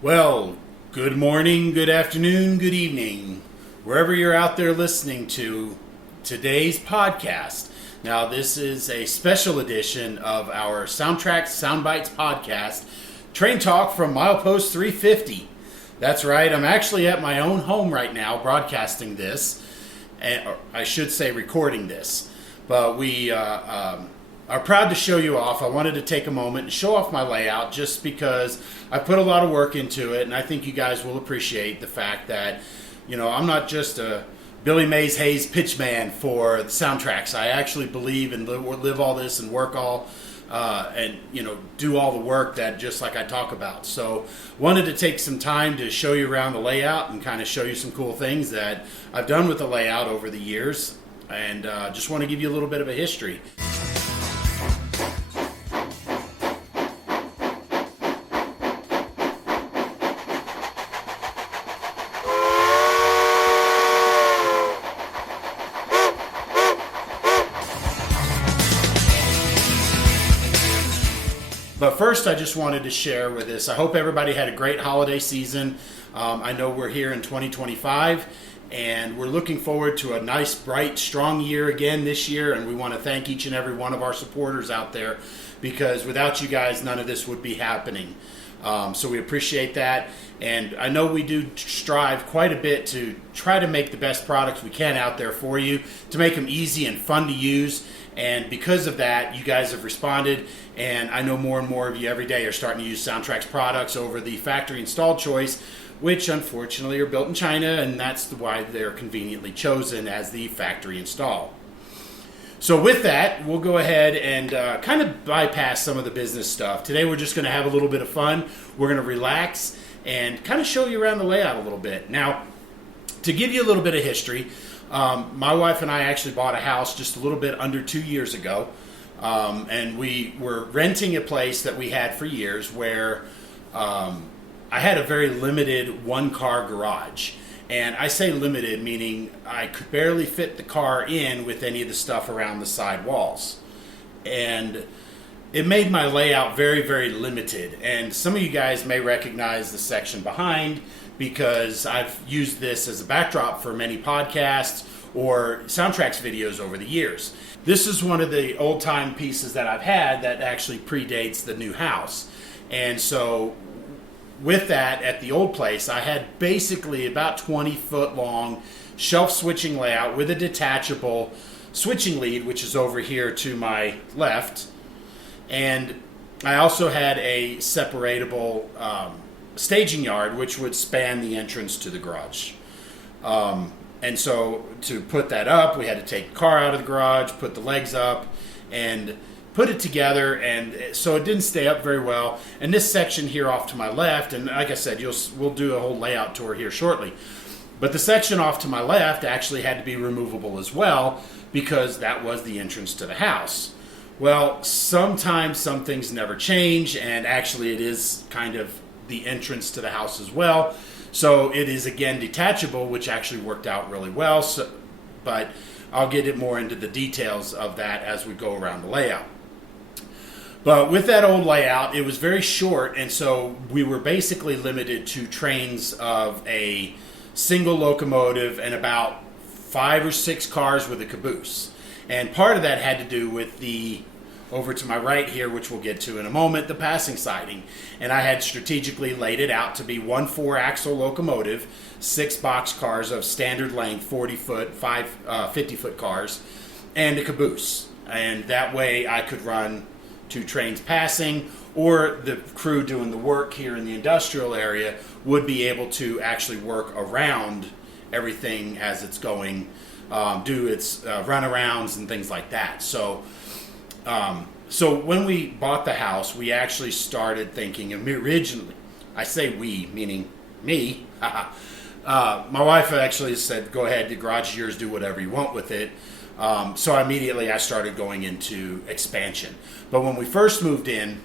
Well, good morning, good afternoon, good evening, wherever you're out there listening to today's podcast. Now, this is a special edition of our SoundTraxx Soundbites podcast, Train Talk from Milepost 350. That's right, I'm actually at my own home right now broadcasting this, or I should say recording this. But we are proud to show you off. I wanted to take a moment and show off my layout just because I put a lot of work into it, and I think you guys will appreciate the fact that, I'm not just a Billy Mays Hayes pitchman for the SoundTraxx. I actually believe and live all this and work all and do all the work that just like I talk about. So wanted to take some time to show you around the layout and kind of show you some cool things that I've done with the layout over the years, and just want to give you a little bit of a history. But first, I just wanted to share with this. I hope everybody had a great holiday season. I know we're here in 2025, and we're looking forward to a nice, bright, strong year again this year. And we want to thank each and every one of our supporters out there, because without you guys, none of this would be happening. So we appreciate that. And I know we do strive quite a bit to try to make the best products we can out there for you, to make them easy and fun to use. And because of that, you guys have responded, and I know more and more of you every day are starting to use SoundTraxx products over the factory installed choice, which unfortunately are built in China, and that's why they're conveniently chosen as the factory install. So with that, we'll go ahead and kind of bypass some of the business stuff. Today we're just going to have a little bit of fun. We're going to relax and kind of show you around the layout a little bit. Now, to give you a little bit of history, my wife and I actually bought a house just a little bit under 2 years ago, and we were renting a place that we had for years where I had a very limited one-car garage. And I say limited, meaning I could barely fit the car in with any of the stuff around the side walls. And it made my layout very, very limited. And some of you guys may recognize the section behind, because I've used this as a backdrop for many podcasts or SoundTraxx videos over the years. This is one of the old-time pieces that I've had that actually predates the new house. And so with that, at the old place, I had basically about 20-foot long shelf switching layout with a detachable switching lead, which is over here to my left. And I also had a separatable staging yard, which would span the entrance to the garage. And so to put that up, we had to take the car out of the garage, put the legs up, and put it together. And so it didn't stay up very well. And this section here off to my left, and like I said, we'll do a whole layout tour here shortly. But the section off to my left actually had to be removable as well, because that was the entrance to the house. Well, sometimes some things never change, and actually it is kind of the entrance to the house as well. So it is again detachable, which actually worked out really well. But I'll get it more into the details of that as we go around the layout. But with that old layout, it was very short, and so we were basically limited to trains of a single locomotive and about 5 or 6 cars with a caboose. And part of that had to do with the, over to my right here, which we'll get to in a moment, the passing siding. And I had strategically laid it out to be one 4-axle locomotive, 6 box cars of standard length, 40-foot, 50-foot cars, and a caboose. And that way I could run 2 trains passing, or the crew doing the work here in the industrial area would be able to actually work around everything as it's going, do its runarounds and things like that. So when we bought the house, we actually started thinking originally, I say we, meaning me, my wife actually said, go ahead, the garage is yours, do whatever you want with it. So immediately I started going into expansion. But when we first moved in,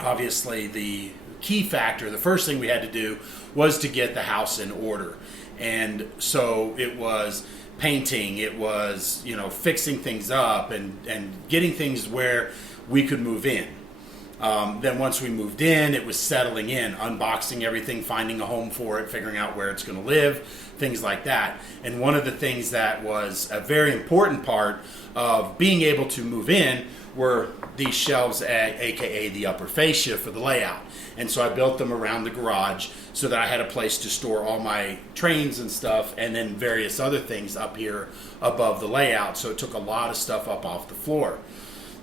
obviously the key factor, the first thing we had to do was to get the house in order. And so it was painting, it was, fixing things up and getting things where we could move in. Then once we moved in, it was settling in, unboxing everything, finding a home for it, figuring out where it's going to live, things like that. And one of the things that was a very important part of being able to move in were these shelves, aka the upper fascia for the layout. And so I built them around the garage so that I had a place to store all my trains and stuff, and then various other things up here above the layout. So it took a lot of stuff up off the floor.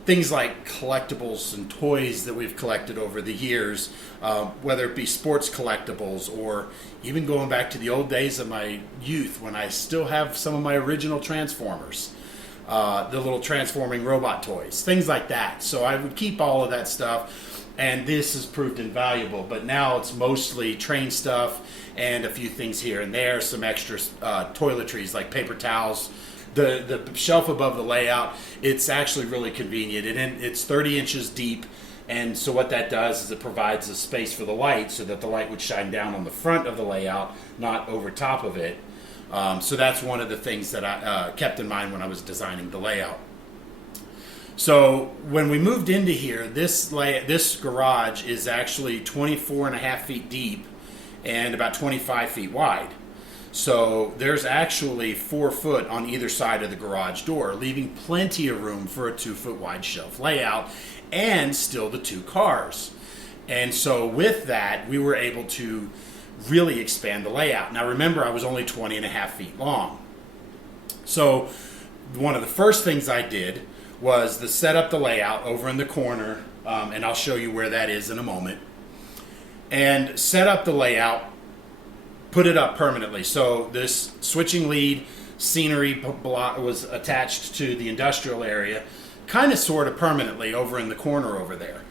Things like collectibles and toys that we've collected over the years, whether it be sports collectibles or even going back to the old days of my youth when I still have some of my original Transformers, the little transforming robot toys, things like that. So I would keep all of that stuff, and this has proved invaluable. But now it's mostly train stuff and a few things here and there, some extra toiletries like paper towels. The shelf above the layout, it's actually really convenient. It's 30 inches deep, and so what that does is it provides a space for the light so that the light would shine down on the front of the layout, not over top of it. So that's one of the things that I kept in mind when I was designing the layout. So when we moved into here, this garage is actually 24 and a half feet deep and about 25 feet wide. So there's actually 4 foot on either side of the garage door, leaving plenty of room for a 2 foot wide shelf layout and still the 2 cars. And so with that, we were able to really expand the layout. Now remember, I was only 20 and a half feet long. So one of the first things I did was to set up the layout over in the corner, and I'll show you where that is in a moment, and set up the layout, put it up permanently. So this switching lead scenery block was attached to the industrial area, kind of sort of permanently over in the corner over there.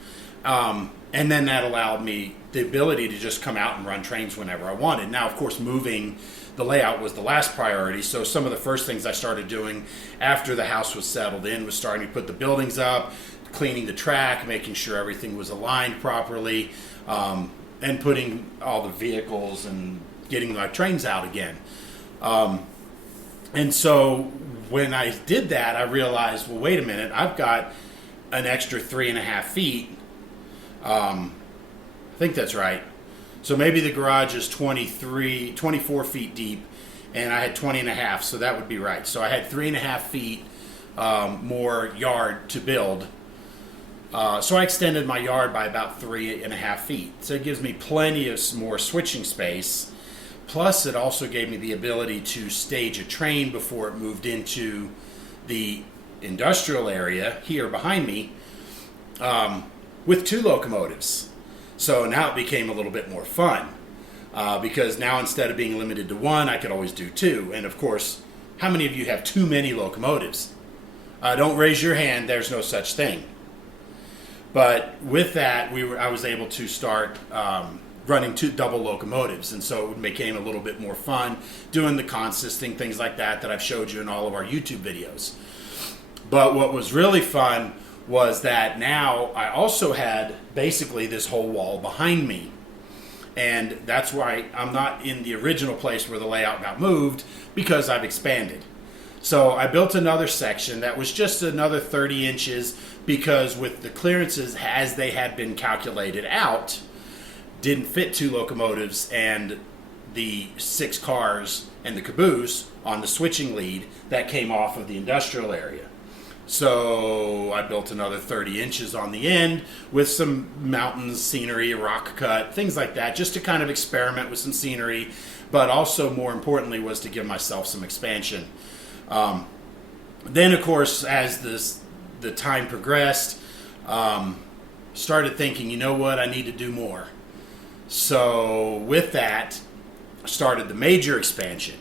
And then that allowed me the ability to just come out and run trains whenever I wanted. Now, of course, moving the layout was the last priority. So some of the first things I started doing after the house was settled in was starting to put the buildings up, cleaning the track, making sure everything was aligned properly, and putting all the vehicles and getting my trains out again. And so when I did that, I realized, well, wait a minute, I've got an extra 3.5 feet. I think that's right. So maybe the garage is 24 feet deep, and I had 20 and a half, so that would be right. So I had 3.5 feet more yard to build. So I extended my yard by about 3.5 feet. So it gives me plenty of more switching space. Plus, it also gave me the ability to stage a train before it moved into the industrial area here behind me with 2 locomotives. So now it became a little bit more fun because now instead of being limited to 1, I could always do 2. And of course, how many of you have too many locomotives? Don't raise your hand. There's no such thing. But with that, I was able to start running 2 double locomotives, and so it became a little bit more fun doing the consisting, things like that I've showed you in all of our YouTube videos. But what was really fun was that now I also had basically this whole wall behind me, and that's why I'm not in the original place where the layout got moved, because I've expanded. So I built another section that was just another 30 inches because with the clearances as they had been calculated out, didn't fit 2 locomotives and the 6 cars and the caboose on the switching lead that came off of the industrial area. So I built another 30 inches on the end with some mountains, scenery, rock cut, things like that, just to kind of experiment with some scenery, but also more importantly was to give myself some expansion. Then, of course, as the time progressed, started thinking, you know what, I need to do more. So with that, started the major expansion.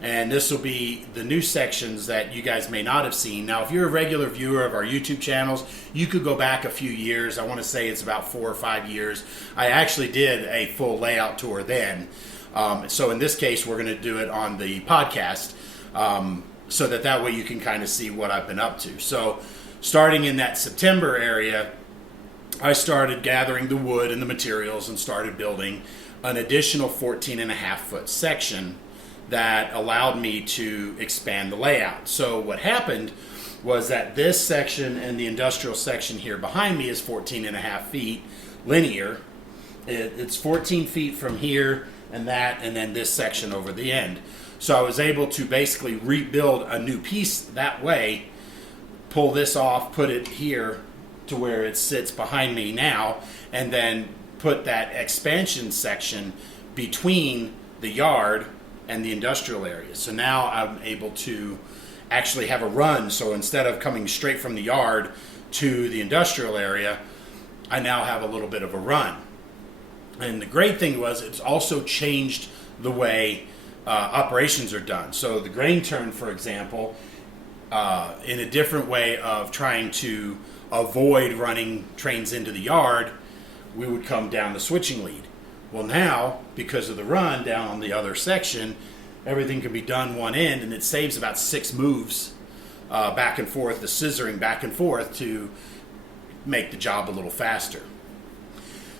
And this will be the new sections that you guys may not have seen. Now, if you're a regular viewer of our YouTube channels, you could go back a few years. I want to say it's about 4 or 5 years. I actually did a full layout tour then. So in this case, we're going to do it on the podcast so that way you can kind of see what I've been up to. So starting in that September area, I started gathering the wood and the materials and started building an additional 14.5 foot section that allowed me to expand the layout. So what happened was that this section and the industrial section here behind me is 14.5 feet linear. It's 14 feet from here and that, and then this section over the end. So I was able to basically rebuild a new piece that way, pull this off, put it here to where it sits behind me now, and then put that expansion section between the yard and the industrial area. So now I'm able to actually have a run. So instead of coming straight from the yard to the industrial area, I now have a little bit of a run. And the great thing was it's also changed the way operations are done. So the grain turn, for example, in a different way of trying to avoid running trains into the yard, we would come down the switching lead. Well, now, because of the run down on the other section, everything can be done one end, and it saves about 6 moves back and forth, the scissoring back and forth to make the job a little faster.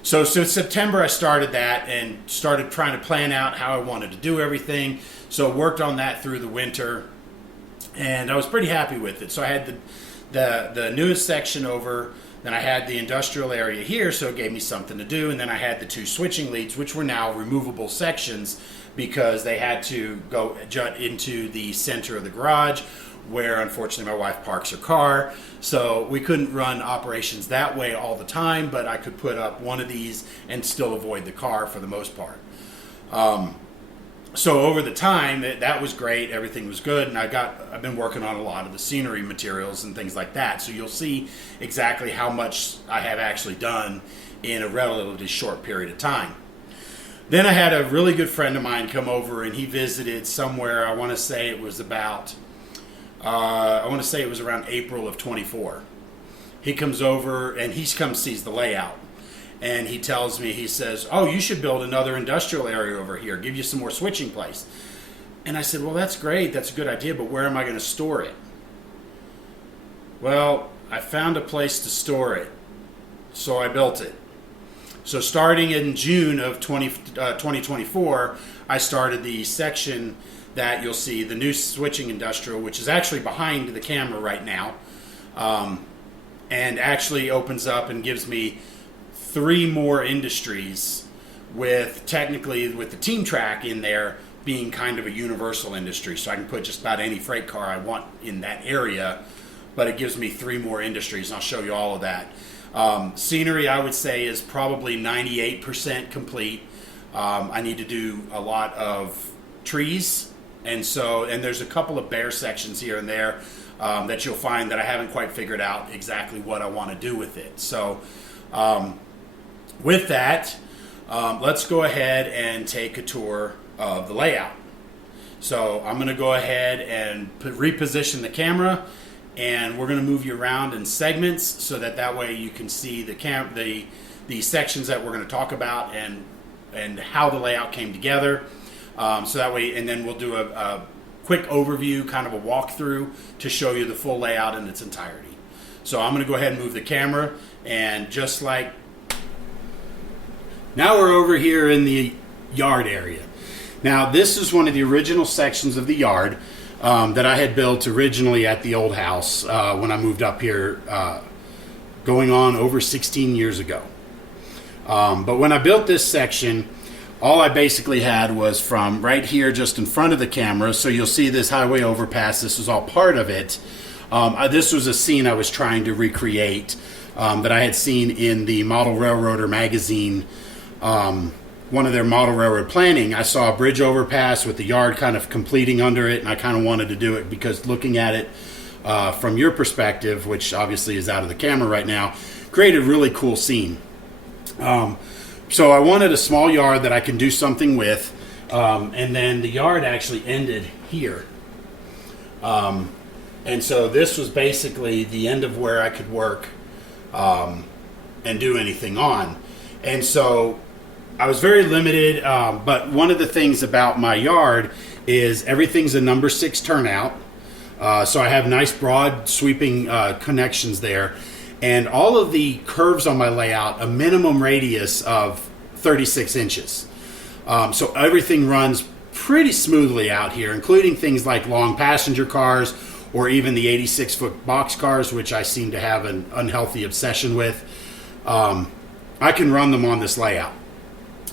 So September I started that and started trying to plan out how I wanted to do everything. So worked on that through the winter, and I was pretty happy with it. So I had the newest section over, then I had the industrial area here, so it gave me something to do, and then I had the 2 switching leads, which were now removable sections because they had to go jut into the center of the garage, where unfortunately my wife parks her car. So we couldn't run operations that way all the time, but I could put up one of these and still avoid the car for the most part. So over the time, that was great. Everything was good, and I've been working on a lot of the scenery materials and things like that. So you'll see exactly how much I have actually done in a relatively short period of time. Then I had a really good friend of mine come over, and he visited somewhere. I want to say it was around April of 24. He comes over, and he sees the layout. And he tells me, he says, "Oh, you should build another industrial area over here, give you some more switching place." And I said, "Well, that's great, that's a good idea, but where am I going to store it?" Well, I found a place to store it, so I built it. So starting in June of 2024, I started the section that you'll see, the new switching industrial, which is actually behind the camera right now, and actually opens up and gives me 3 more industries, with the team track in there being kind of a universal industry. So I can put just about any freight car I want in that area, but it gives me 3 more industries, and I'll show you all of that. Scenery, I would say, is probably 98% complete. I need to do a lot of trees, and there's a couple of bare sections here and there that you'll find that I haven't quite figured out exactly what I want to do with it. So with that, let's go ahead and take a tour of the layout. So I'm going to go ahead and reposition the camera, and we're going to move you around in segments so that way you can see the sections that we're going to talk about and how the layout came together. So that way, and then we'll do a quick overview, kind of a walkthrough to show you the full layout in its entirety. So I'm going to go ahead and move the camera, and just like now we're over here in the yard area. Now this is one of the original sections of the yard that I had built originally at the old house when I moved up here going on over 16 years ago. But when I built this section, all I basically had was from right here just in front of the camera, so you'll see this highway overpass, this was all part of it. This was a scene I was trying to recreate that I had seen in the Model Railroader magazine, one of their model railroad planning. I saw a bridge overpass with the yard kind of completing under it, and I kind of wanted to do it because looking at it from your perspective, which obviously is out of the camera right now, created a really cool scene. So I wanted a small yard that I can do something with, and then the yard actually ended here. And so this was basically the end of where I could work and do anything on. And so I was very limited, but one of the things about my yard is everything's a number 6 turnout. So I have nice broad sweeping connections there. And all of the curves on my layout, a minimum radius of 36 inches. So everything runs pretty smoothly out here, including things like long passenger cars or even the 86-foot box cars, which I seem to have an unhealthy obsession with. I can run them on this layout,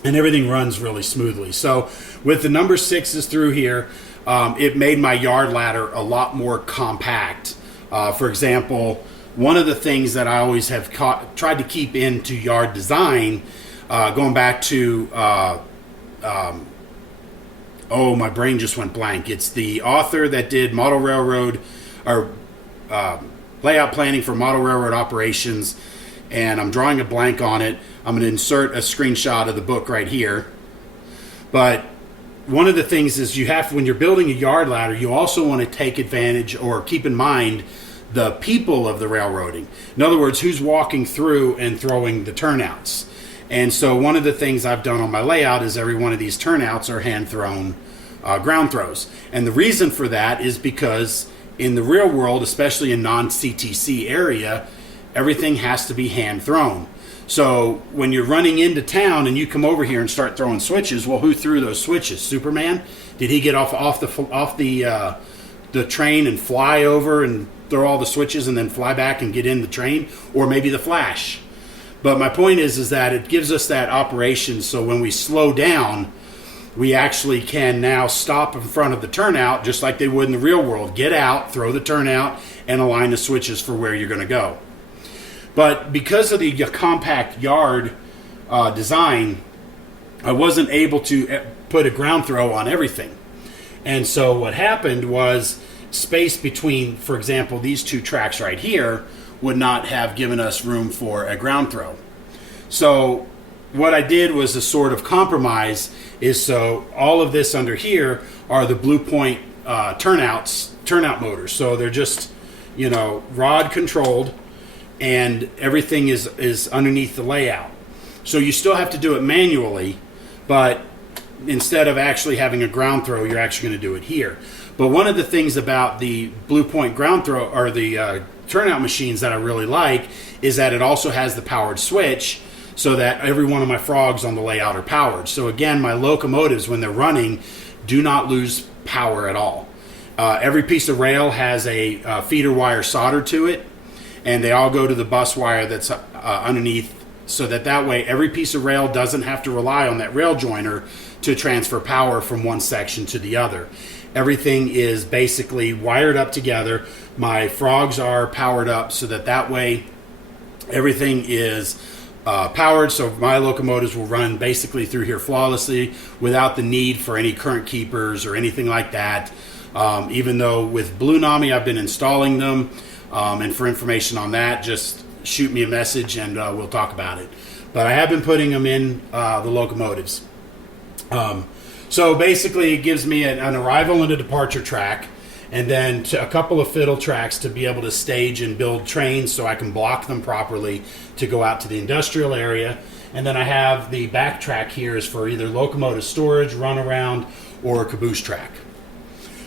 and everything runs really smoothly. So with the number 6s through here, it made my yard ladder a lot more compact. For example, one of the things that I always have tried to keep into yard design, going back to, my brain just went blank. It's the author that did model railroad or layout planning for model railroad operations, and I'm drawing a blank on it. I'm going to insert a screenshot of the book right here. But one of the things is when you're building a yard ladder, you also want to take advantage or keep in mind the people of the railroading. In other words, who's walking through and throwing the turnouts. And so one of the things I've done on my layout is every one of these turnouts are hand-thrown ground throws. And the reason for that is because in the real world, especially in non-CTC area, everything has to be hand-thrown. So when you're running into town and you come over here and start throwing switches, well, who threw those switches? Superman? Did he get off the train and fly over and throw all the switches and then fly back and get in the train? Or maybe the Flash? But my point is that it gives us that operation, so when we slow down, we actually can now stop in front of the turnout just like they would in the real world. Get out, throw the turnout, and align the switches for where you're going to go. But because of the compact yard design, I wasn't able to put a ground throw on everything. And so what happened was space between, for example, these two tracks right here would not have given us room for a ground throw. So what I did was a sort of compromise is so all of this under here are the Blue Point turnout motors. So they're just, rod controlled, and everything is underneath the layout. So you still have to do it manually, but instead of actually having a ground throw, you're actually going to do it here. But one of the things about the Blue Point ground throw, or the turnout machines, that I really like is that it also has the powered switch, so that every one of my frogs on the layout are powered. So again, my locomotives, when they're running, do not lose power at all. Every piece of rail has a feeder wire soldered to it, and they all go to the bus wire that's underneath, so that way every piece of rail doesn't have to rely on that rail joiner to transfer power from one section to the other. Everything is basically wired up together. My frogs are powered up, so that way everything is powered, so my locomotives will run basically through here flawlessly without the need for any current keepers or anything like that. Even though with Blue Nami I've been installing them, and for information on that, just shoot me a message and we'll talk about it. But I have been putting them in the locomotives. So basically it gives me an arrival and a departure track, and then a couple of fiddle tracks to be able to stage and build trains so I can block them properly to go out to the industrial area. And then I have the back track here is for either locomotive storage, runaround, or a caboose track.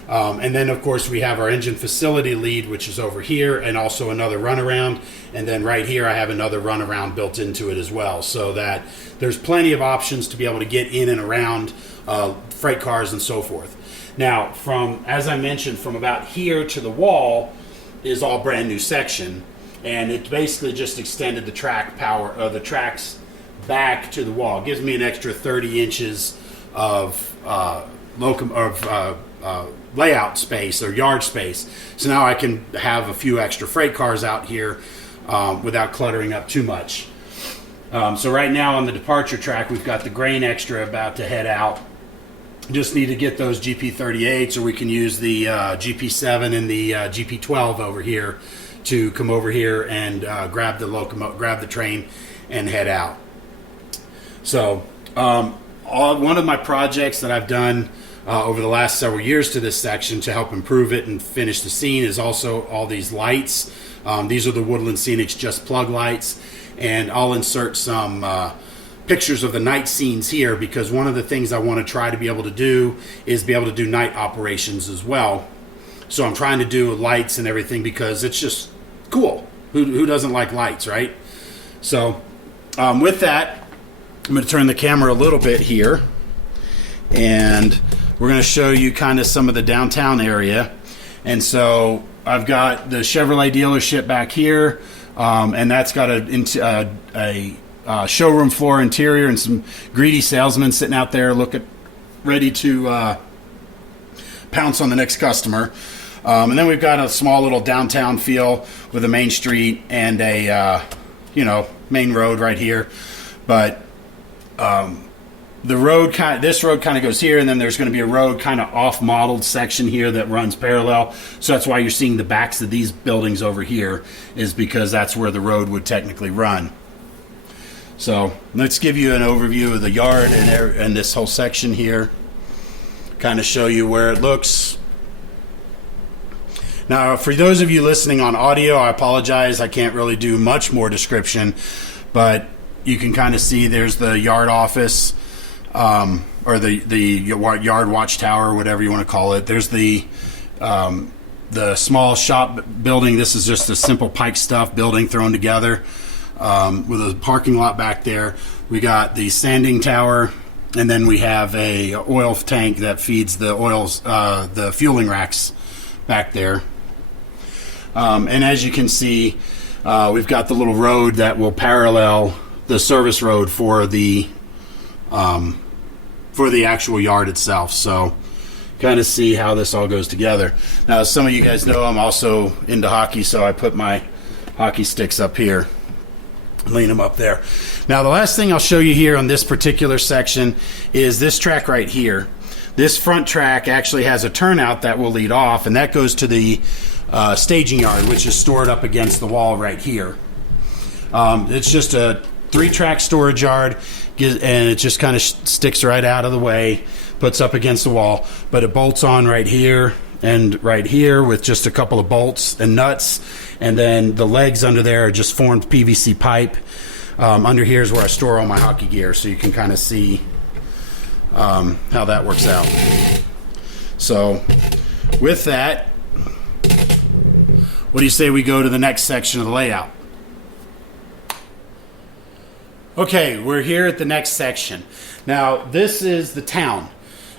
And then, of course, we have our engine facility lead, which is over here, and also another runaround. And then right here, I have another runaround built into it as well, so that there's plenty of options to be able to get in and around freight cars and so forth. Now, as I mentioned, from about here to the wall is all brand new section, and it basically just extended the the tracks back to the wall. It gives me an extra 30 inches of layout space or yard space. So now I can have a few extra freight cars out here without cluttering up too much. So right now on the departure track, we've got the grain extra about to head out. Just need to get those GP38s, or we can use the GP7 and the GP12 over here to come over here and grab the train and head out. So one of my projects that I've done over the last several years to this section to help improve it and finish the scene is also all these lights. These are the Woodland Scenics Just Plug lights, and I'll insert some pictures of the night scenes here, because one of the things I want to try to be able to do is be able to do night operations as well. So I'm trying to do lights and everything because it's just cool. Who doesn't like lights, right? So with that, I'm going to turn the camera a little bit here, and we're going to show you kind of some of the downtown area. And so I've got the Chevrolet dealership back here, and that's got a showroom floor interior and some greedy salesmen sitting out there ready to pounce on the next customer. And then we've got a small little downtown feel with a main street and a main road right here. But this road kind of goes here, and then there's going to be a road kind of off-modeled section here that runs parallel. So that's why you're seeing the backs of these buildings over here, is because that's where the road would technically run. So let's give you an overview of the yard and this whole section here. Kind of show you where it looks. Now, for those of you listening on audio, I apologize. I can't really do much more description, but you can kind of see there's the yard office, or the yard watchtower, whatever you want to call it. There's the small shop building. This is just a simple pike stuff building thrown together with a parking lot back there. We got the sanding tower, and then we have a oil tank that feeds the the fueling racks back there. And as you can see, we've got the little road that will parallel the service road for the actual yard itself. So kind of see how this all goes together. Now, as some of you guys know, I'm also into hockey, so I put my hockey sticks up here, lean them up there. Now, the last thing I'll show you here on this particular section is this track right here. This front track actually has a turnout that will lead off, and that goes to the staging yard, which is stored up against the wall right here. It's just a 3-track storage yard, and it just kind of sticks right out of the way, puts up against the wall, but it bolts on right here and right here with just a couple of bolts and nuts, and then the legs under there are just formed PVC pipe. Under here is where I store all my hockey gear, so you can kind of see how that works out. So with that, what do you say we go to the next section of the layout? Okay, we're here at the next section. Now, this is the town,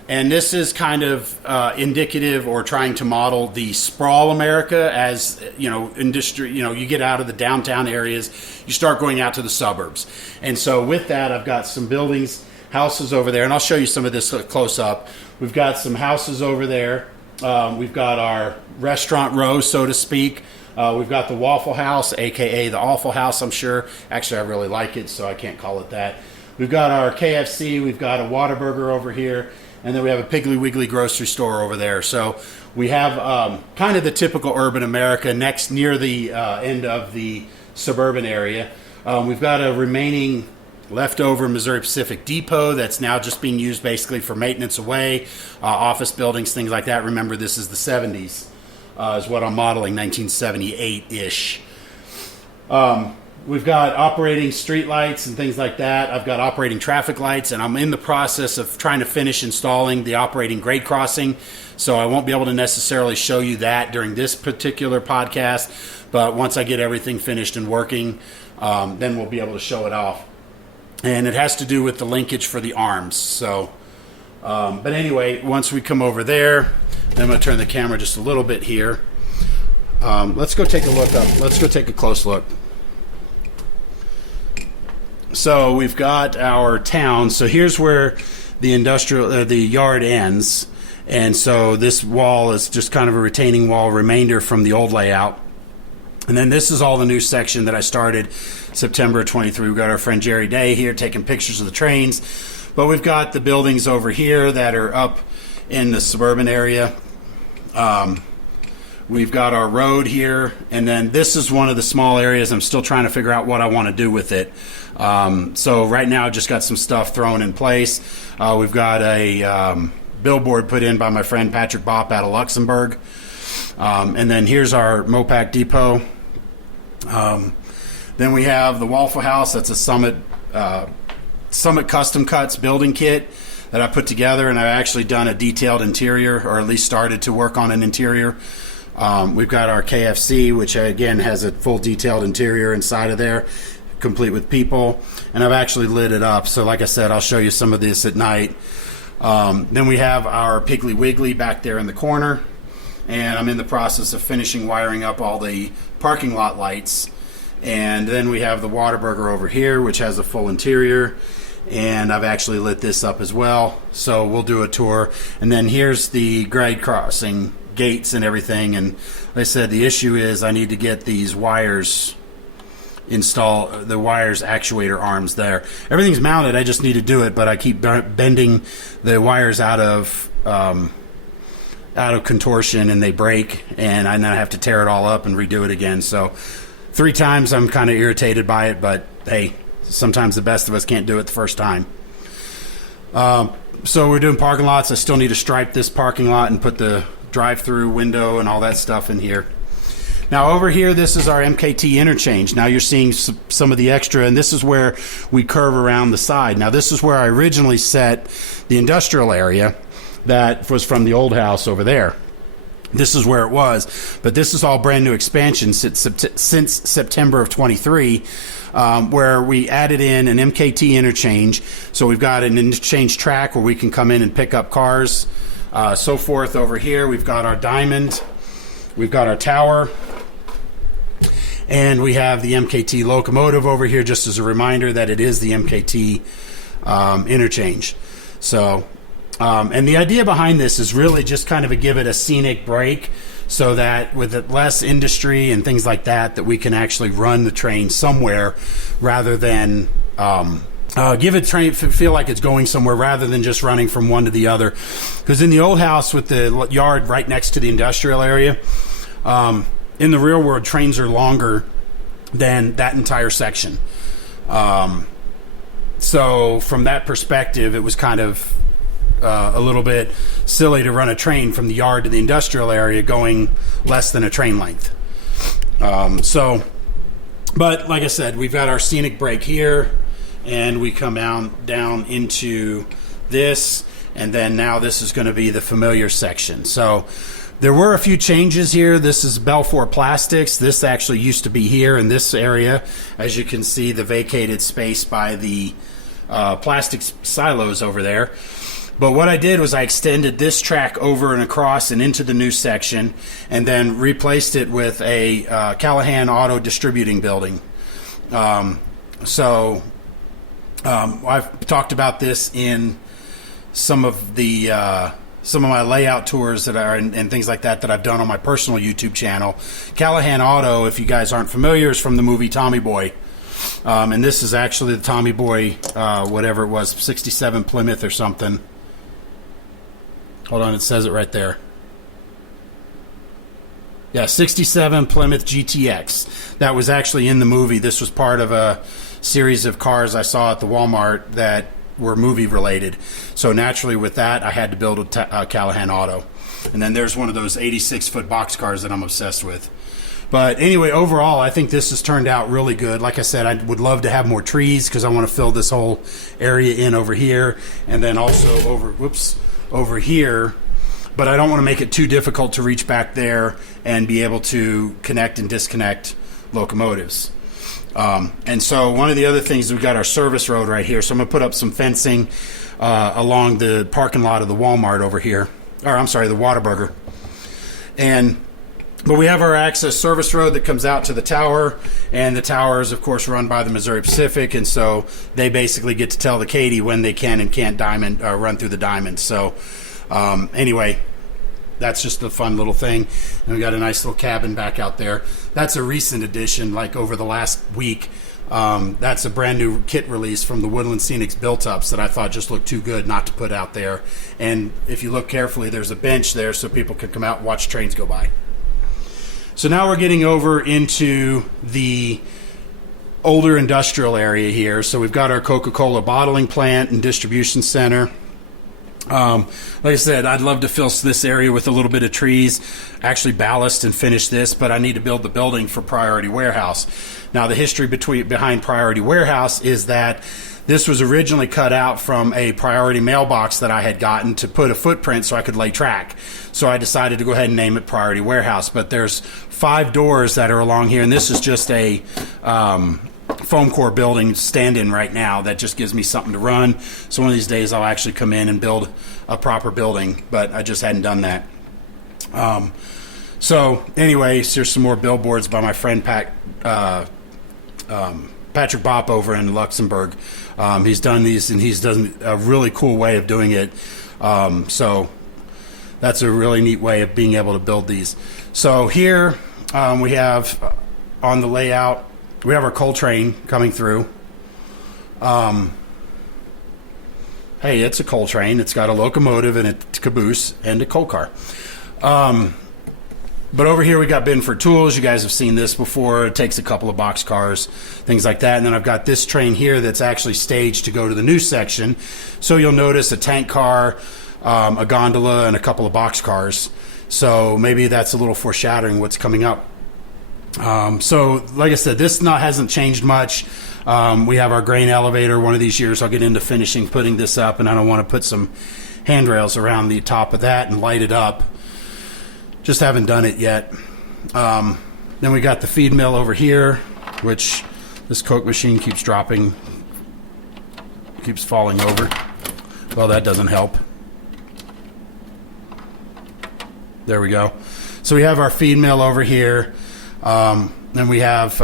and this is kind of indicative or trying to model the sprawl America as, industry, you get out of the downtown areas, you start going out to the suburbs. And so with that, I've got some buildings, houses over there, and I'll show you some of this close up. We've got some houses over there. We've got our restaurant row, so to speak. We've got the Waffle House, aka the Awful House, I'm sure. Actually, I really like it, so I can't call it that. We've got our KFC, we've got a Whataburger over here, and then we have a Piggly Wiggly grocery store over there. So we have kind of the typical urban America near the end of the suburban area. We've got a remaining leftover Missouri Pacific depot that's now just being used basically for maintenance away, office buildings, things like that. Remember, this is the 70s. Is what I'm modeling, 1978-ish. We've got operating street lights and things like that. I've got operating traffic lights, and I'm in the process of trying to finish installing the operating grade crossing, so I won't be able to necessarily show you that during this particular podcast, but once I get everything finished and working, then we'll be able to show it off. And it has to do with the linkage for the arms. So, but anyway, once we come over there, I'm going to turn the camera just a little bit here. Let's go take a look up. Let's go take a close look. So we've got our town. So here's where the the yard ends. And so this wall is just kind of a retaining wall remainder from the old layout. And then this is all the new section that I started September 23. We've got our friend Jerry Day here taking pictures of the trains. But we've got the buildings over here that are up in the suburban area. We've got our road here, and then this is one of the small areas I'm still trying to figure out what I want to do with it. So right now I've just got some stuff thrown in place. We've got a billboard put in by my friend Patrick Bopp out of Luxembourg. And then here's our Mopac depot. Then we have the Waffle House. That's a Summit Custom Cuts building kit that I put together, and I've actually done a detailed interior, or at least started to work on an interior. We've got our KFC, which again has a full detailed interior inside of there, complete with people, and I've actually lit it up. So like I said, I'll show you some of this at night. Then we have our Piggly Wiggly back there in the corner. and I'm in the process of finishing wiring up all the parking lot lights. And then we have the Whataburger over here, which has a full interior, and I've actually lit this up as well, so we'll do a tour. And then here's the grade crossing gates and everything, and like I said, the issue is I need to get these wires the wires actuator arms there. Everything's mounted, I just need to do it, but I keep bending the wires out of contortion, and they break, and I now have to tear it all up and redo it again. So 3 times I'm kind of irritated by it, but hey, sometimes the best of us can't do it the first time. So we're doing parking lots. I still need to stripe this parking lot and put the drive-through window and all that stuff in here. Now over here, this is our MKT interchange. Now you're seeing some of the extra, and this is where we curve around the side. Now this is where I originally set the industrial area that was from the old house over there. This is where it was, but this is all brand new expansion since September of 23, where we added in an MKT interchange. So we've got an interchange track where we can come in and pick up cars, so forth. Over here, we've got our diamond, we've got our tower, and we have the MKT locomotive over here, just as a reminder that it is the MKT interchange. So, and the idea behind this is really just kind of give it a scenic break, so that with less industry and things like that, that we can actually run the train somewhere rather than give it train feel like it's going somewhere rather than just running from one to the other. Because in the old house with the yard right next to the industrial area, in the real world, trains are longer than that entire section. So from that perspective, it was kind of a little bit silly to run a train from the yard to the industrial area going less than a train length. But like I said, we've got our scenic break here, and we come down into this, and then now this is going to be the familiar section. So there were a few changes here. This is Belfour Plastics. This actually used to be here in this area. As you can see, the vacated space by the plastic silos over there. But what I did was I extended this track over and across and into the new section, and then replaced it with a Callahan Auto Distributing building. I've talked about this in some of my layout tours that are and things like that I've done on my personal YouTube channel. Callahan Auto, if you guys aren't familiar, is from the movie Tommy Boy. And this is actually the Tommy Boy, whatever it was, 67 Plymouth or something. Hold on, it says it right there. Yeah, 67 Plymouth GTX. That was actually in the movie. This was part of a series of cars I saw at the Walmart that were movie related. So naturally with that, I had to build a Callahan Auto. And then there's one of those 86-foot box cars that I'm obsessed with. But anyway, overall, I think this has turned out really good. Like I said, I would love to have more trees because I want to fill this whole area in over here, and then also over here. But I don't want to make it too difficult to reach back there and be able to connect and disconnect locomotives. And so one of the other things, we've got our service road right here. So I'm going to put up some fencing along the parking lot of the Walmart over here. Or I'm sorry, the Whataburger. But we have our access service road that comes out to the tower, and the tower is, of course, run by the Missouri Pacific, and so they basically get to tell the Katy when they can and can't run through the diamond. So anyway, that's just a fun little thing. And we got a nice little cabin back out there. That's a recent addition, like over the last week. That's a brand new kit release from the Woodland Scenics built-ups that I thought just looked too good not to put out there. And if you look carefully, there's a bench there so people can come out and watch trains go by. So now we're getting over into the older industrial area here. So we've got our Coca-Cola bottling plant and distribution center. Like I said, I'd love to fill this area with a little bit of trees, actually ballast and finish this, but I need to build the building for Priority Warehouse. Now, the history behind Priority Warehouse is that this was originally cut out from a Priority mailbox that I had gotten to put a footprint so I could lay track. So I decided to go ahead and name it Priority Warehouse. But there's 5 doors that are along here, and this is just a foam core building stand-in right now that just gives me something to run. So one of these days I'll actually come in and build a proper building, but I just hadn't done that. So anyways, here's some more billboards by my friend Patrick Bopp over in Luxembourg. He's done these, and he's done a really cool way of doing it. So that's a really neat way of being able to build these. So here we have on the layout, we have our coal train coming through. Hey, it's a coal train. It's got a locomotive and a caboose and a coal car. But over here we got bin for tools. You guys have seen this before. It takes a couple of box cars, things like that. And then I've got this train here that's actually staged to go to the new section. So you'll notice a tank car, a gondola, and a couple of box cars. So maybe that's a little foreshadowing what's coming up. So like I said, this hasn't changed much. We have our grain elevator. One of these years I'll get into finishing putting this up, and I don't want to put some handrails around the top of that and light it up. Just haven't done it yet. Then we got the feed mill over here, which this Coke machine keeps dropping, keeps falling over. Well, that doesn't help. There we go. So we have our feed mill over here. Then we have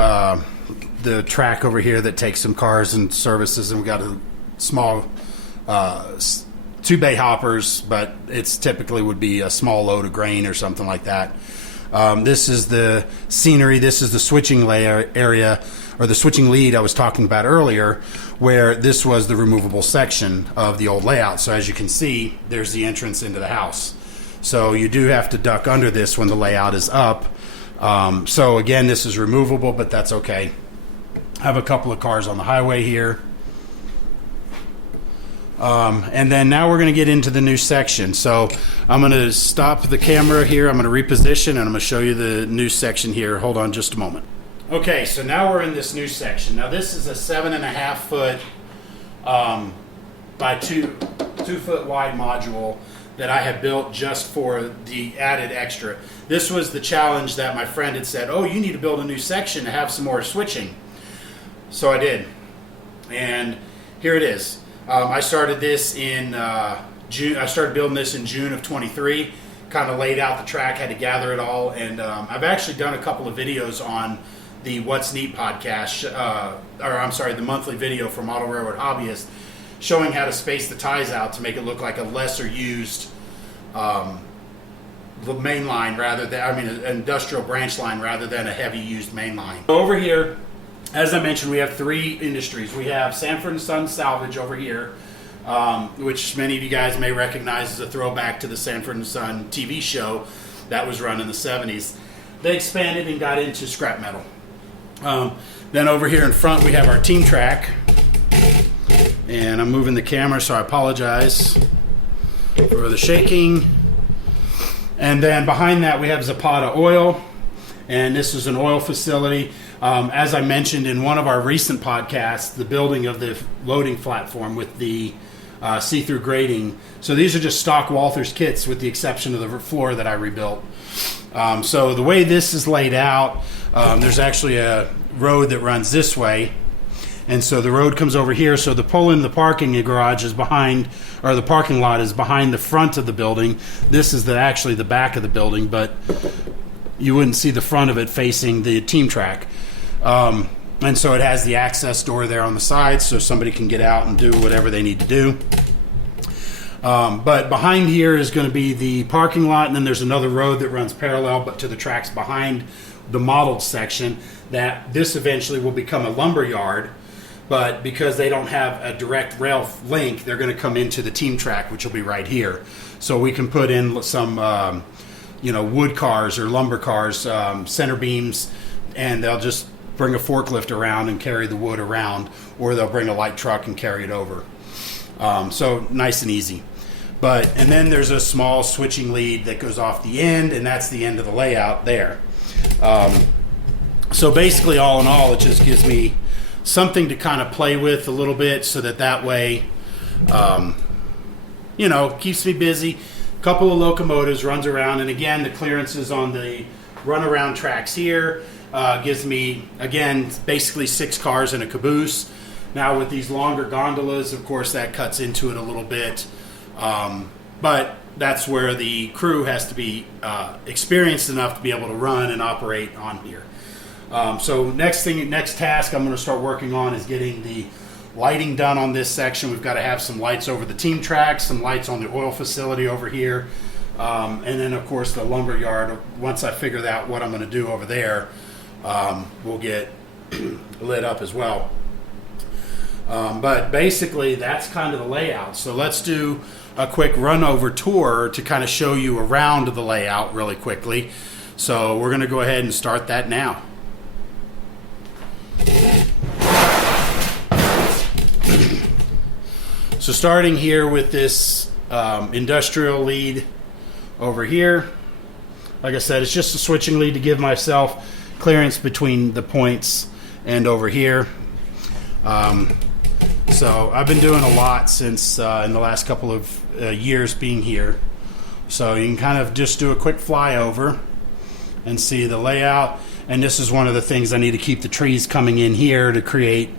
the track over here that takes some cars and services, and we got a small 2-bay hoppers, but it's typically would be a small load of grain or something like that. This is the scenery. This is the switching layer area, or the switching lead I was talking about earlier, where this was the removable section of the old layout. So as you can see, there's the entrance into the house. So you do have to duck under this when the layout is up. So again, this is removable, but that's okay. I have a couple of cars on the highway here. And then now we're going to get into the new section. So I'm going to stop the camera here. I'm going to reposition, and I'm going to show you the new section here. Hold on just a moment. Okay, so now we're in this new section. Now this is a 7.5 foot by 2 foot wide module that I have built just for the added extra. This was the challenge that my friend had said, oh, you need to build a new section to have some more switching. So I did. And here it is. I started this in June. I started building this in June of 23. Kind of laid out the track, had to gather it all, and I've actually done a couple of videos on the What's Neat podcast, the monthly video for Model Railroad Hobbyist, showing how to space the ties out to make it look like a lesser used main line an industrial branch line rather than a heavy used main line. Over here, as I mentioned, we have 3 industries. We have Sanford & Son Salvage over here, which many of you guys may recognize as a throwback to the Sanford & Son TV show that was run in the 70s. They expanded and got into scrap metal. Then over here in front, we have our Team Track. And I'm moving the camera, so I apologize for the shaking. And then behind that, we have Zapata Oil. And this is an oil facility. As I mentioned in one of our recent podcasts, the building of the loading platform with the see-through grating. So these are just stock Walthers kits with the exception of the floor that I rebuilt. So the way this is laid out, there's actually a road that runs this way. And so the road comes over here. So the pull in the parking garage is behind, or the parking lot is behind the front of the building. This is actually the back of the building, but you wouldn't see the front of it facing the Team Track. And so it has the access door there on the side so somebody can get out and do whatever they need to do. But behind here is going to be the parking lot, and then there's another road that runs parallel but to the tracks behind the modeled section. That this eventually will become a lumber yard, but because they don't have a direct rail link, they're going to come into the Team Track, which will be right here. So we can put in some wood cars or lumber cars, center beams, and they'll just bring a forklift around and carry the wood around, or they'll bring a light truck and carry it over. So nice and easy. And then there's a small switching lead that goes off the end, and that's the end of the layout there. So basically, all in all, it just gives me something to kind of play with a little bit, so that way, keeps me busy. Couple of locomotives runs around, and again, the clearances on the runaround tracks here gives me, again, basically 6 cars and a caboose. Now with these longer gondolas, of course, that cuts into it a little bit. But that's where the crew has to be experienced enough to be able to run and operate on here. So next task I'm going to start working on is getting the lighting done on this section. We've got to have some lights over the team tracks, some lights on the oil facility over here, and then of course the lumber yard. Once I figure out what I'm going to do over there, we'll get lit up as well. But basically that's kind of the layout. So let's do a quick run over tour to kind of show you around the layout really quickly. So we're going to go ahead and start that now. So starting here with this industrial lead over here, like I said, it's just a switching lead to give myself clearance between the points and over here. So I've been doing a lot since in the last couple of years being here. So you can kind of just do a quick flyover and see the layout. And this is one of the things I need to keep the trees coming in here to create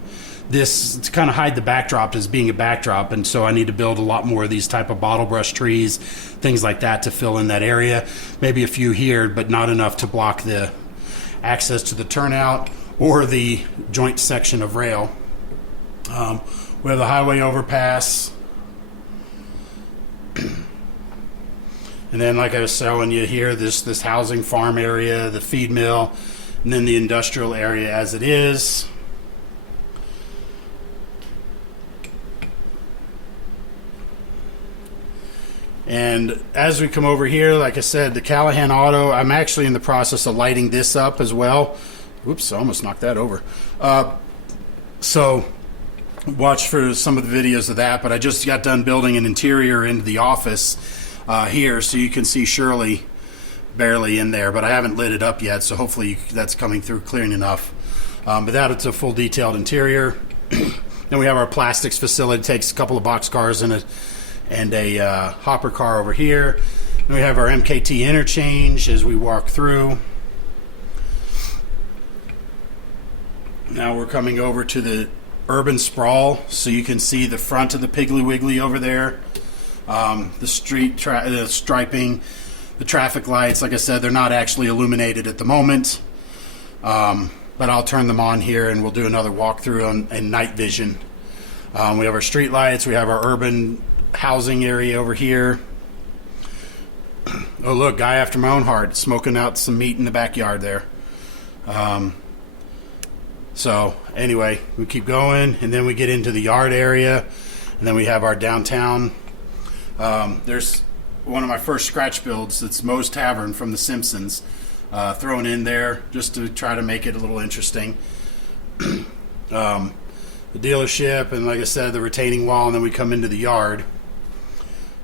this, to kind of hide the backdrop as being a backdrop. And so I need to build a lot more of these type of bottle brush trees, things like that, to fill in that area. Maybe a few here, but not enough to block the access to the turnout or the joint section of rail. We have the highway overpass. And then, like I was showing you here, this housing farm area, the feed mill, and then the industrial area as it is. And as we come over here, like I said, the Callahan Auto, I'm actually in the process of lighting this up as well. Whoops, I almost knocked that over. So watch for some of the videos of that, but I just got done building an interior into the office here, so you can see Shirley barely in there, but I haven't lit it up yet, so hopefully that's coming through clean enough. But that, it's a full detailed interior. Then we have our plastics facility. It takes a couple of box cars and a hopper car over here. And we have our MKT interchange as we walk through. Now we're coming over to the urban sprawl, so you can see the front of the Piggly Wiggly over there. The the striping, the traffic lights. Like I said, they're not actually illuminated at the moment, but I'll turn them on here and we'll do another walkthrough and night vision. We have our street lights. We have our urban housing area over here. Oh look, guy after my own heart, smoking out some meat in the backyard there. So anyway, we keep going, and then we get into the yard area, and then we have our downtown. There's one of my first scratch builds. It's Moe's Tavern from The Simpsons, thrown in there just to try to make it a little interesting. The dealership, and like I said, the retaining wall, and then we come into the yard.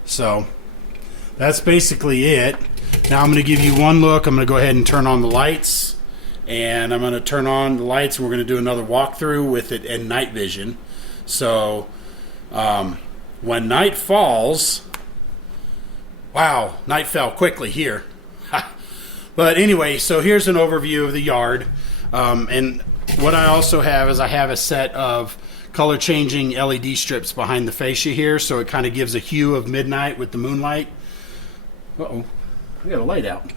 So that's basically it. Now I'm going to give you one look. I'm going to go ahead and turn on the lights. And I'm going to turn on the lights, and we're going to do another walkthrough with it and night vision. So when night falls, wow, night fell quickly here. But anyway, so here's an overview of the yard. And what I also have is I have a set of color changing LED strips behind the fascia here, so it kind of gives a hue of midnight with the moonlight. Uh-oh, we got a light out.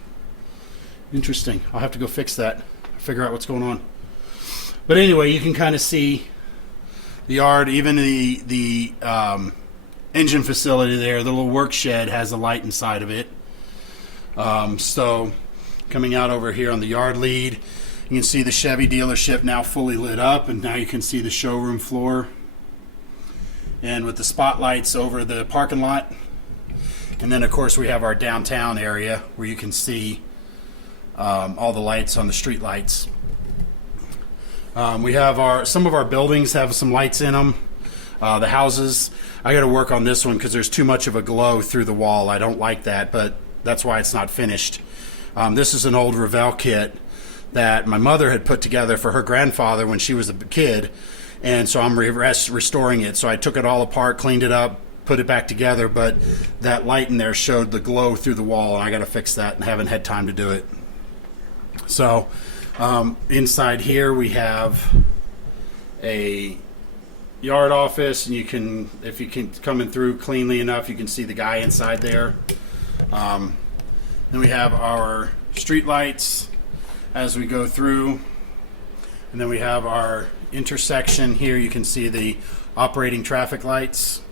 Interesting. I'll have to go fix that. Figure out what's going on. But anyway, you can kind of see the yard. Even the engine facility there, the little work shed, has a light inside of it. So coming out over here on the yard lead, you can see the Chevy dealership now fully lit up, and now you can see the showroom floor, and with the spotlights over the parking lot. And then of course we have our downtown area where you can see all the lights on the street lights. We have some of our buildings have some lights in them. The houses, I got to work on this one because there's too much of a glow through the wall. I don't like that, but that's why it's not finished. This is an old Revell kit that my mother had put together for her grandfather when she was a kid, and so I'm restoring it. So I took it all apart, cleaned it up, put it back together, but that light in there showed the glow through the wall, and I got to fix that and haven't had time to do it. So inside here we have a yard office, and you can, if you can come in through cleanly enough, you can see the guy inside there. Then we have our street lights as we go through. And then we have our intersection here. You can see the operating traffic lights.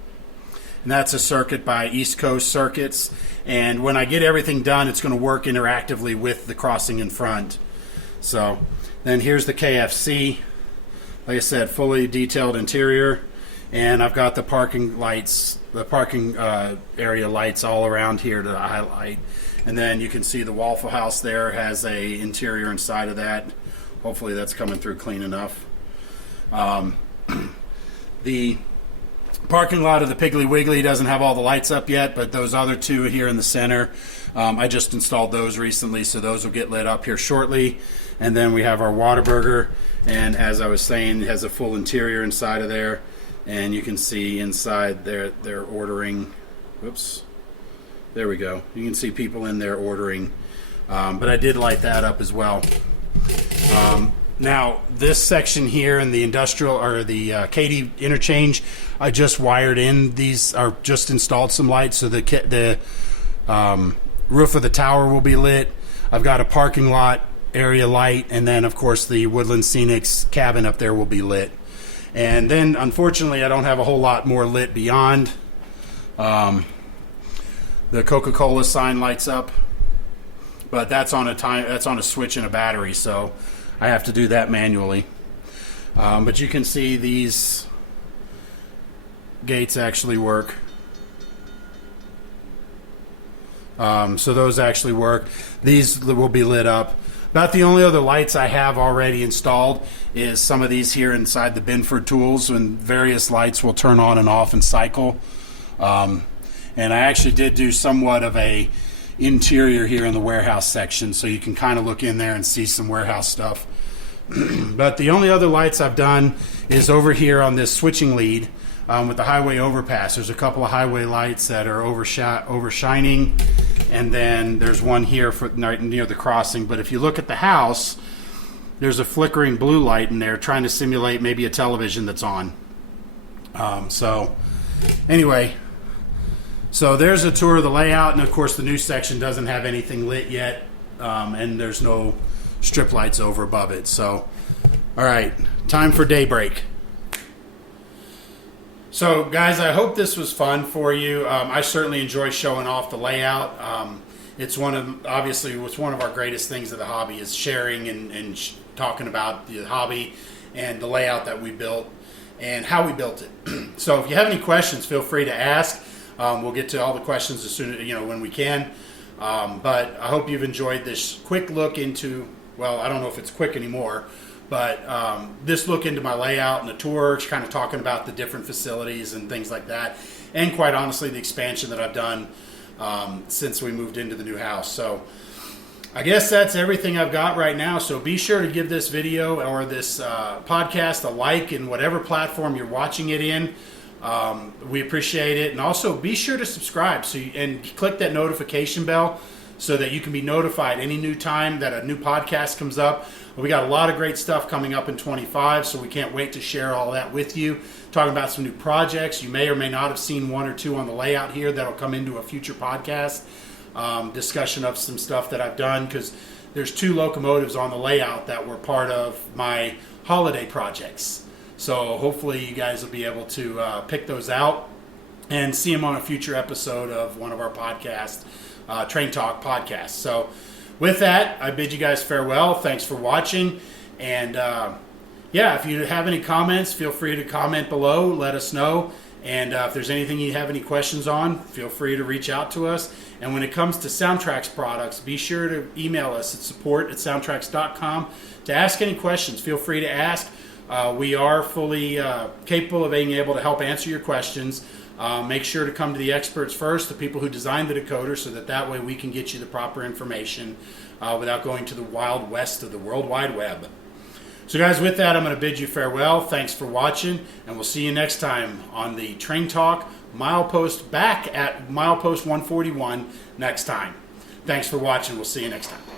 And that's a circuit by East Coast Circuits. And when I get everything done, it's going to work interactively with the crossing in front. So then here's the KFC. Like I said, fully detailed interior. And I've got the parking lights, the parking area lights all around here to highlight. And then you can see the Waffle House there has a interior inside of that. Hopefully that's coming through clean enough. The parking lot of the Piggly Wiggly doesn't have all the lights up yet, but those other two here in the center, I just installed those recently, so those will get lit up here shortly. And then we have our Whataburger, and as I was saying, it has a full interior inside of there. And you can see inside there they're ordering. Whoops. There we go. You can see people in there ordering. But I did light that up as well. Now, this section here in the industrial or the Katy interchange, I just wired in these, or just installed some lights so the roof of the tower will be lit. I've got a parking lot area light, and then, of course, the Woodland Scenics cabin up there will be lit. And then, unfortunately, I don't have a whole lot more lit beyond. The Coca-Cola sign lights up, but that's on a switch and a battery, so I have to do that manually. But you can see these gates actually work. So those actually work. These will be lit up. About the only other lights I have already installed is some of these here inside the Binford tools, and various lights will turn on and off and cycle. And I actually did do somewhat of a interior here in the warehouse section, so you can kind of look in there and see some warehouse stuff. But the only other lights I've done is over here on this switching lead with the highway overpass. There's a couple of highway lights that are overshining. And then there's one here for right near the crossing. But if you look at the house, there's a flickering blue light in there trying to simulate maybe a television that's on. So anyway, so there's a tour of the layout. And of course the new section doesn't have anything lit yet. And there's no strip lights over above it. So, all right, time for daybreak. So, guys, I hope this was fun for you. I certainly enjoy showing off the layout. It's one of our greatest things of the hobby is sharing and talking about the hobby and the layout that we built and how we built it. So, if you have any questions, feel free to ask. We'll get to all the questions as soon as when we can. But I hope you've enjoyed this quick look into. Well, I don't know if it's quick anymore. But this look into my layout and the tour, kind of talking about the different facilities and things like that. And quite honestly, the expansion that I've done since we moved into the new house. So I guess that's everything I've got right now. So be sure to give this video or this podcast a like in whatever platform you're watching it in. We appreciate it. And also be sure to subscribe and click that notification bell so that you can be notified any new time that a new podcast comes up. We got a lot of great stuff coming up in 25, so we can't wait to share all that with you. Talking about some new projects. You may or may not have seen one or two on the layout here that'll come into a future podcast. Discussion of some stuff that I've done, because there's 2 locomotives on the layout that were part of my holiday projects. So hopefully you guys will be able to pick those out and see them on a future episode of one of our podcasts, Train Talk podcasts. So with that, I bid you guys farewell. Thanks for watching. And if you have any comments, feel free to comment below. Let us know. And if there's anything you have any questions on, feel free to reach out to us. And when it comes to SoundTraxx products, be sure to email us at support@soundtraxx.com to ask any questions. Feel free to ask. We are fully capable of being able to help answer your questions. Make sure to come to the experts first, the people who designed the decoder, so that way we can get you the proper information without going to the wild west of the World Wide Web. So guys, with that, I'm going to bid you farewell. Thanks for watching, and we'll see you next time on the Train Talk Milepost, back at Milepost 141 next time. Thanks for watching. We'll see you next time.